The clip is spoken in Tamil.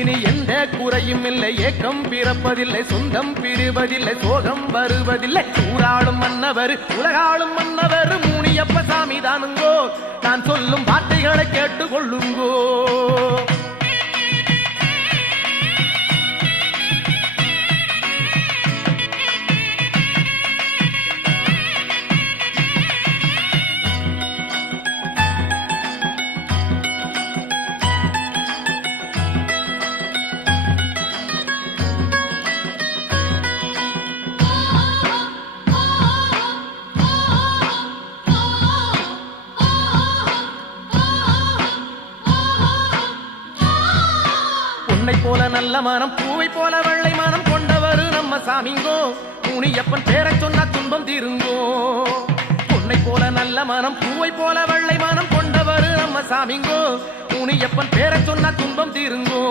இனி எந்த குறையும் இல்லை, ஏக்கம் பிறப்பதில்லை, சொந்தம் பிரிவதில்லை, சோகம் வருவதில்லை. ஊராளும் மன்னவர் உலகாளும் மன்னவர் முனியப்ப சாமி தானுங்கோ. நான் சொல்லும் வார்த்தைகளை கேட்டுக்கொள்ளுங்கோ. பொன்னை போல நல்ல மனம், பூவை போல வெள்ளை மனம் கொண்டவர் நம்ம சாமிங்கோ. முனியப்பன் பேரை சொன்னா துன்பம் தீருங்கோ. பொன்னை போல நல்ல மனம், பூவை போல வெள்ளை மனம் கொண்டவர் நம்ம சாமிங்கோ. முனியப்பன் பேரை சொன்னா துன்பம் தீருங்கோ.